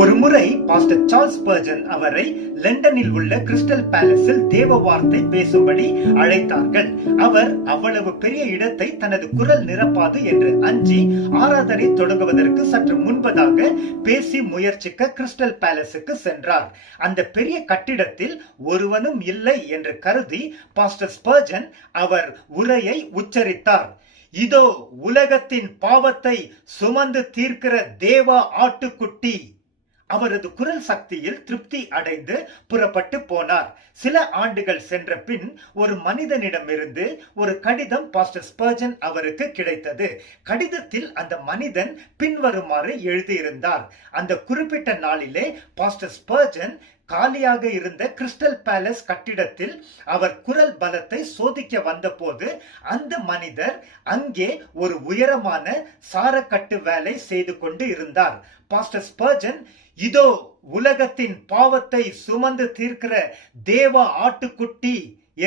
ஒரு முறை pastor Charles Spurgeon அவரை லண்டனில் உள்ள கிறிஸ்டல் பேலஸில் தேவ வார்த்தை பேசும்படி அழைத்தார்கள். அவர் அவ்வளவு பெரிய இடத்தை தனது குரல் நிரப்பாது என்று அஞ்சி ஆராதனை தொடங்குவதற்கு சற்று முன்பதாக பேசி முயற்சிக்க கிறிஸ்டல் பேலஸுக்கு சென்றார். அந்த பெரிய கட்டிடத்தில் ஒருவனும் இல்லை என்று கருதி பாஸ்டர் ஸ்பர்ஜன் அவர் உரையை உச்சரித்தார். இதோ உலகத்தின் பாவத்தை சுமந்து தீர்க்கிற தேவ ஆட்டுக்குட்டி. அவரது குரல் சக்தியில் திருப்தி அடைந்து புறப்பட்டு போனார். சில ஆண்டுகள் சென்ற பின் ஒரு மனிதனிடமிருந்து ஒரு கடிதம் பாஸ்டர் ஸ்பர்ஜன் அவருக்கு கிடைத்தது. கடிதத்தில் அந்த மனிதன் பின்வருமாறு எழுதியிருந்தார். அந்த குறிப்பிட்ட நாளிலே பாஸ்டர் ஸ்பர்ஜன் காலியாக இருந்த கிறிஸ்டல் பேலஸ் கட்டிடத்தில் அவர் குரல் பலத்தை சோதிக்க வந்தபோது அந்த மனிதர் அங்கே ஒரு உயரமான சாரக்கட்டு வேலை செய்து கொண்டு இருந்தார். பாஸ்டர் ஸ்பர்ஜன், இதோ உலகத்தின் பாவத்தை சுமந்து தீர்க்கிற தேவ ஆட்டுக்குட்டி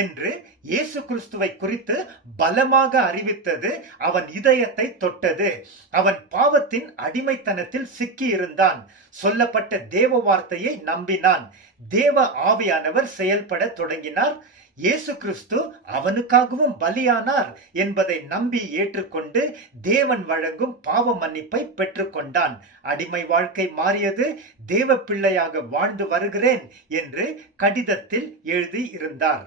என்று இயேசு கிறிஸ்துவை குறித்து பலமாக அறிவித்தது அவன் இதயத்தை தொட்டது. அவன் பாவத்தின் அடிமைத்தனத்தில் சிக்கி இருந்தான். சொல்லப்பட்ட தேவ வார்த்தையை நம்பினான். தேவ ஆவியானவர் செயல்பட தொடங்கினார். இயேசு கிறிஸ்து அவனுக்காகவும் பலியானார் என்பதை நம்பி ஏற்றுக்கொண்டு தேவன் வழங்கும் பாவ மன்னிப்பை பெற்றுக்கொண்டான். அடிமை வாழ்க்கை மாறியது. தேவ பிள்ளையாக வாழ்ந்து வருகிறேன் என்று கடிதத்தில் எழுதி இருந்தார்.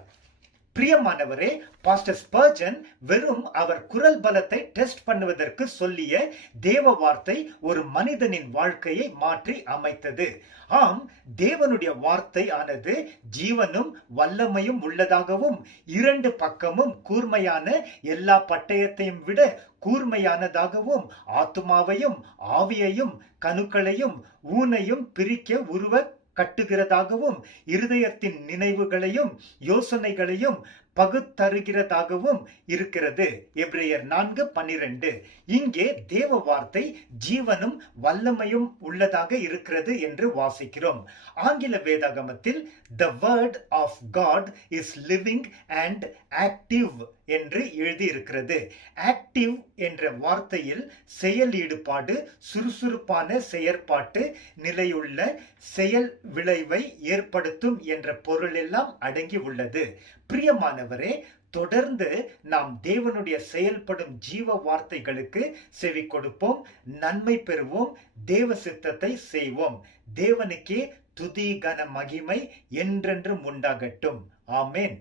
பிரியமானவரே, பாஸ்டர் ஸ்பர்ஜன் வெறும் அவர் குரல் பலத்தை டெஸ்ட் பண்ணுவதற்கு சொல்லிய தேவ வார்த்தை ஒரு மனிதனின் வாழ்க்கையை மாற்றி அமைத்தது. ஆம், தேவனுடைய வார்த்தை ஆனது ஜீவனும் வல்லமையும் உள்ளதாகவும் இரண்டு பக்கமும் கூர்மையான எல்லா பட்டயத்தையும் விட கூர்மையானதாகவும் ஆத்துமாவையும் ஆவியையும் கணுக்களையும் ஊனையும் பிரிக்க உருவ கட்டுகிறதாகவும் இருதயத்தின் நினைவுகளையும் யோசனைகளையும் பகுத்தருகிறதாகவும் இருக்கிறது. எபிரேயர் 4:12. இங்கே தேவ வார்த்தை ஜீவனும் வல்லமையும் உள்ளதாக இருக்கிறது என்று வாசிக்கிறோம். ஆங்கில வேதாகமத்தில் the word of God is living and active என்று எழுதி இருக்கிறது. ஆக்டிவ் என்ற வார்த்தையில் செயல் ஈடுபாடு, சுறுசுறுப்பான செயற்பாட்டு நிலையுள்ள செயல் விளைவை ஏற்படுத்தும் என்ற பொருள் எல்லாம் அடங்கி உள்ளது. பிரியமானவரே, தொடர்ந்து நாம் தேவனுடைய செயல்படும் ஜீவ வார்த்தைகளுக்கு செவி கொடுப்போம், நன்மை பெறுவோம், தேவ சித்தத்தை செய்வோம். தேவனுக்கே துதி கன மகிமை என்றென்றும் உண்டாகட்டும். ஆமென்.